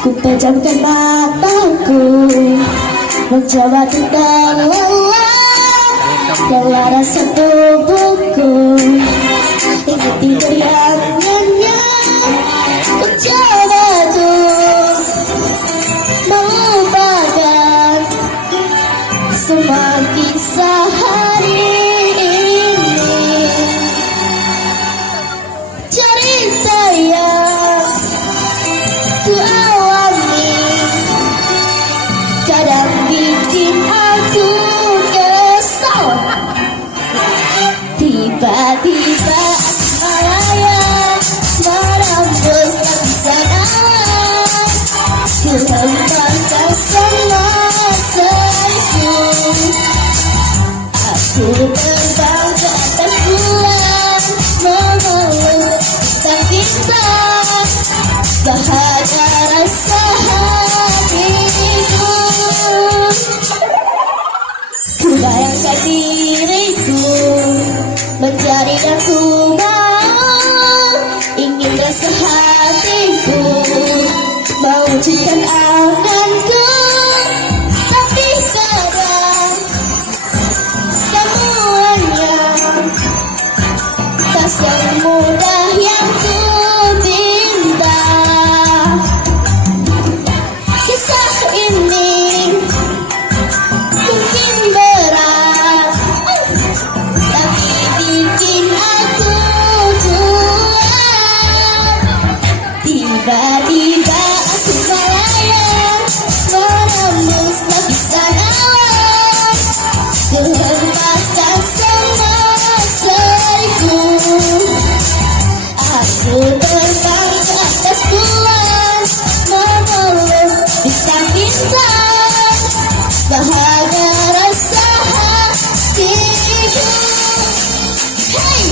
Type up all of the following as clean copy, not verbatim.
Ku pejamkan mataku, mencoba tentang lelah rasa tubuhku. Ingin tidur yang nyenyak, ku coba tuh melupakan semua kisah hari ini. Cerita yang ku alami kadang bikin aku kesal. Tiba-tiba malam merembus lapisan awan, ku hempaskan semua senyum. Aku terbang ke atas bulan, memeluk bintang-bintang, bahagia rasa hatiku. Ku bayangkan diriku menjadi yang ku mau, ingin rasa hatiku mewujudkan anganku. Tapi kadang semuanya tak semudah yang ku minta. Kisah ini mungkin berat, tapi bikin aku kuat. Tiba-tiba aku melayang, menembus lapisan awan, ku hempaskan semua seriku. Aku terbang ke atas bulan, memeluk bintang-bintang, bahagia rasa hatiku. Hey,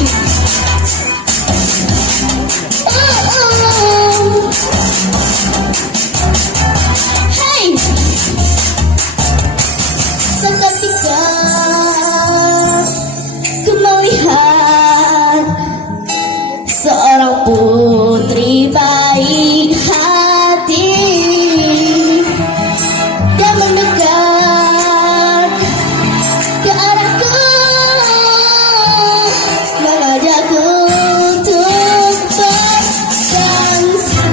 hey, seketika ku melihat seorang putri baik hati. Dia mendekat ke arahku, mengajakku untuk berdansa.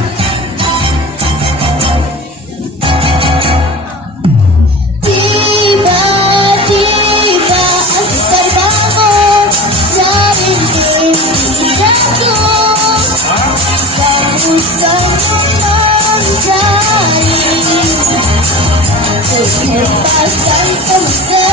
Tiba-tiba aku terbangun dari mimpi jatuh. Senyum menjadi, ku hempaskan semua